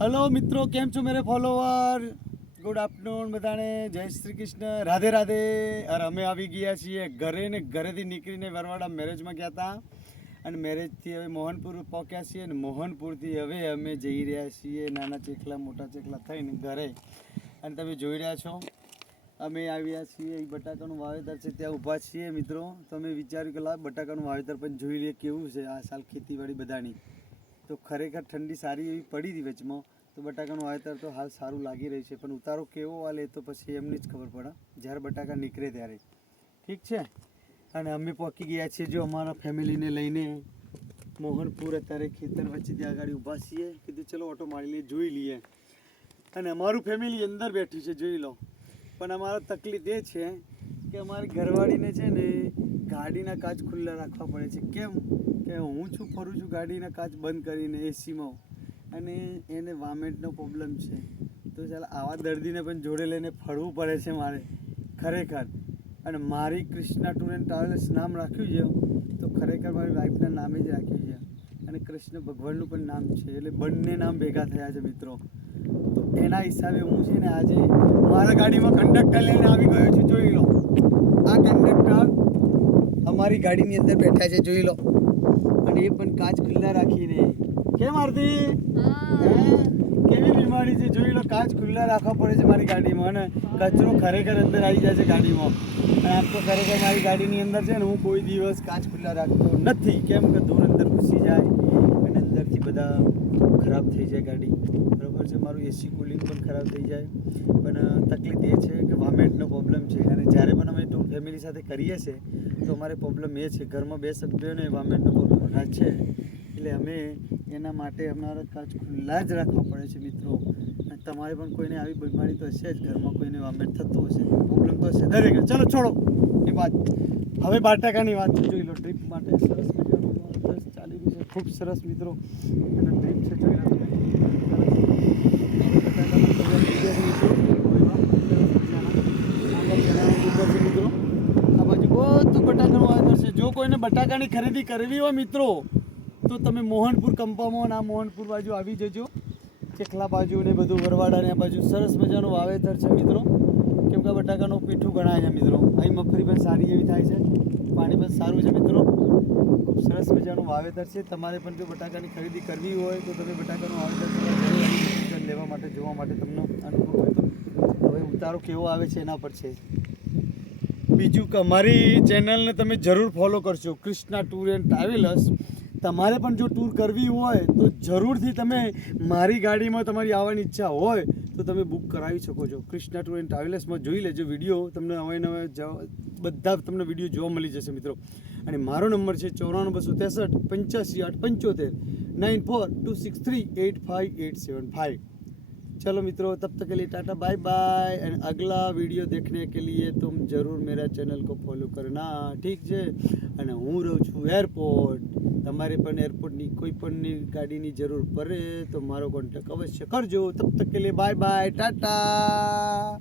Hello मित्रों, केम छो मेरे फॉलोवर। गुड आफ्टरनून बधाने, जय श्री कृष्ण, राधे राधे। और अमे આવી ગયા છીએ ઘરે ને ઘરેથી નીકળીને વરવાડા મેરેજમાં ગયા હતા અને મેરેજથી હવે મોહનપુર પહોંચ્યા છીએ અને મોહનપુરથી હવે અમે જઈ રહ્યા છીએ નાના ચેખલા મોટા ચેખલા થઈને ઘરે। અને તમે જોઈ રહ્યા છો અમે આવ્યા છીએ બટાકાનું વાવેતર છે ત્યાં ઊભા છીએ મિત્રો। તમે વિચાર્યું કે લા બટાકાનું વાવેતર પણ જોઈ લઈએ કેવું છે આ સાલ ખેતીવાડી બધાની। તો ખરેખર ઠંડી સારી એવી પડી હતી વચમાં, તો બટાકાનું વાવેતર તો હાલ સારું લાગી રહ્યું છે, પણ ઉતારો કેવો હાલે તો પછી એમની જ ખબર પડે જ્યારે બટાકા નીકળે ત્યારે। ઠીક છે, અને અમે પહોંચી ગયા છીએ જો અમારા ફેમિલીને લઈને મોહનપુર। અત્યારે ખેતર વચ્ચેથી આગળ ઊભા છીએ, કીધું ચલો ઓટો મારી લઈએ જોઈ લઈએ। અને અમારું ફેમિલી અંદર બેઠું છે જોઈ લો, પણ અમારો તકલીફ એ છે કે અમારી ઘરવાળીને છે ને ગાડીના કાચ ખુલ્લા રાખવા પડે છે। કેમ કે હું છું ફરું છું ગાડીના કાચ બંધ કરીને એસીમાં, અને એને વામેન્ટનો પ્રોબ્લેમ છે, તો ચાલ આવા દર્દીને પણ જોડે લઈને ફરવું પડે છે મારે ખરેખર। અને મારી કૃષ્ણા ટૂર એન્ડ ટ્રાવેલ્સ નામ રાખ્યું છે તો ખરેખર મારી વાઈફના નામે જ રાખ્યું છે, અને કૃષ્ણ ભગવાનનું પણ નામ છે, એટલે બંને નામ ભેગા થયા છે મિત્રો। તો એના હિસાબે હું છે ને આજે મારા ગાડીમાં કંડક્ટર લઈને આવી ગયો છું જોઈ લો। આ કંડક્ટર અમારી ગાડીની અંદર બેઠા છે જોઈ લો, અને એ પણ કાચ ખુલ્લા રાખીને। કેમ આરતી, કેવી બીમારી છે જોઈ લો, કાચ ખુલ્લા રાખવા પડે છે મારી ગાડીમાં, અને કચરો ખરેખર અંદર આવી જાય છે ગાડીમાં। અને આમ તો ખરેખર મારી ગાડીની અંદર છે ને હું કોઈ દિવસ કાચ ખુલ્લા રાખતો નથી, કેમ કે ધૂળ અંદર ઘૂસી જાય અને અંદરથી બધા ખરાબ થઈ જાય ગાડી, બરાબર છે। મારું એસી કુલિંગ પણ ખરાબ થઈ જાય, પણ તકલીફ એ છે કે વામેન્ટનો પ્રોબ્લેમ છે, અને જ્યારે પણ અમે ટૂર ફેમિલી સાથે કરીએ છીએ તો અમારે પ્રોબ્લેમ એ છે ઘરમાં બે સભ્યોને વામેન્ટનો પ્રોબ્લેમ છે, એટલે અમે એના માટે અમારા કાચ ખુલ્લા જ રાખવા પડે છે મિત્રો। તમારે પણ કોઈને આવી બીમારી તો હશે જ, ઘરમાં કોઈને વામેન્ટ થતું હશે, પ્રોબ્લેમ તો હશે દરેક। ચલો છોડો એ વાત, હવે બટાકાની વાત જોઈ લો। ટ્રીપ માટે સરસ મજાનું ચાલી રહ્યું છે, ખૂબ સરસ મિત્રો, અને ટ્રીપ છે જોઈ લો તમે। મિત્રો આ બાજુ બધું બટાકાનું વાવેતર છે। જો કોઈને બટાકાની ખરીદી કરવી હોય મિત્રો તો તમે મોહનપુર કંપામાં આ મોહનપુર બાજુ આવી જજો, ચેખલા બાજુ ને બધું વરવાડા ને આ બાજુ સરસ મજાનું વાવેતર છે મિત્રો, કેમ કે બટાકાનું પીઠું ગણાય છે મિત્રો। અહીં મગફળી પણ સારી એવી થાય છે, પાણી પણ સારું છે મિત્રો, ખૂબ સરસ મજાનું વાવેતર છે। તમારે પણ જો બટાકાની ખરીદી કરવી હોય તો તમે બટાકાનું વાવેતર લેવા માટે જોવા માટે તમને અનુભવ હોય તો હવે ઉતારો કેવો આવે છે એના પર છે। બીજું કે અમારી ચેનલને તમે જરૂર ફોલો કરશો, કૃષ્ણા ટૂર એન્ડ ટ્રાવેલર્સ। તમારે પણ જો ટૂર કરવી હોય તો જરૂરથી તમે મારી ગાડીમાં તમારી આવવાની ઈચ્છા હોય તો તમે બુક કરાવી શકો છો। કૃષ્ણા ટૂર એન્ડ ટ્રાવેલર્સમાં જોઈ લેજો વિડીયો, તમને નવે નવે બધા તમને વિડીયો જોવા મળી જશે મિત્રો। અને મારો નંબર છે 94 263 85 8 75 9426385875। चलो मित्रों, तब तक के लिए टाटा बाय बाय, एंड अगला वीडियो देखने के लिए तुम जरूर मेरा चैनल को फॉलो करना, ठीक है। અને હું રહું છું એરપોર્ટ, તમારે પણ એરપોર્ટની કોઈ પણની ગાડીની જરૂર પડે તો મારો કોન્ટેક્ટ અવશ્ય કરજો। તબ તક કે લીએ બાય બાય, ટાટા।